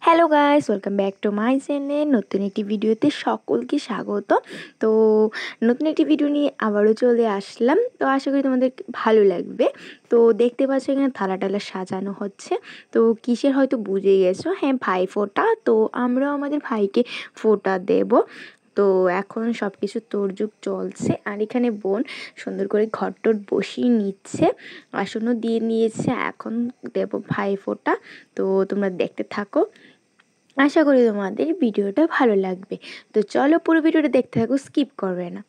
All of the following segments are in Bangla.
Hello guys, welcome back to my channel. নতুন একটি ভিডিওতে সকলকে স্বাগত। তো নতুন একটি ভিডিও নিয়ে আবারও চলে আসলাম। তো আশা করি তোমাদের ভালো লাগবে। তো দেখতে পাচ্ছ এখানে থালা টালা সাজানো হচ্ছে। তো কিসের হয়তো বুঝে গেছো, হ্যাঁ ভাই ফোঁটা। তো আমরাও আমাদের ভাইকে ফোঁটা দেব। তো এখন সব কিছু তোড়জোড় চলছে, আর এখানে বোন সুন্দর করে ঘরটর বসিয়ে নিচ্ছে, আসনও দিয়ে নিয়েছে। এখন দেব ভাই ফোঁটা। তো তোমরা দেখতে থাকো, আশা করি তোমাদের ভিডিওটা ভালো লাগবে। তো চলো পুরো ভিডিওটা দেখতে থাকো, স্কিপ করবে না।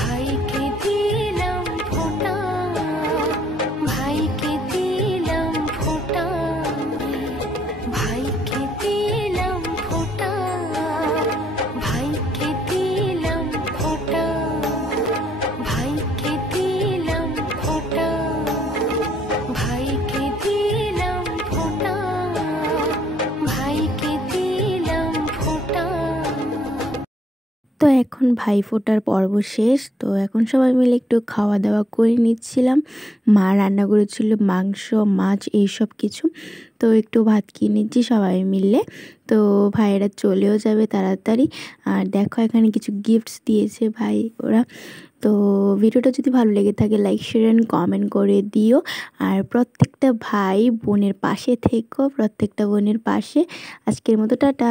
ভাই তো এখন ভাইফোঁটার পর্ব শেষ, তো এখন সবাই মিলে একটু খাওয়া দাওয়া করে নিচ্ছিলাম। মা রান্না করেছিল মাংস, মাছ এইসব কিছু, তো একটু ভাত খেয়ে নিচ্ছি সবাই মিলে। তো ভাইয়েরা চলেও যাবে তাড়াতাড়ি। আর দেখো এখানে কিছু গিফটস দিয়েছে ভাই ওরা। তো ভিডিওটা যদি ভালো লেগে থাকে লাইক শেয়ার অ্যান্ড কমেন্ট করে দিও। আর প্রত্যেকটা ভাই বোনের পাশে থেকো, প্রত্যেকটা বোনের পাশে। আজকের মতো টাটা।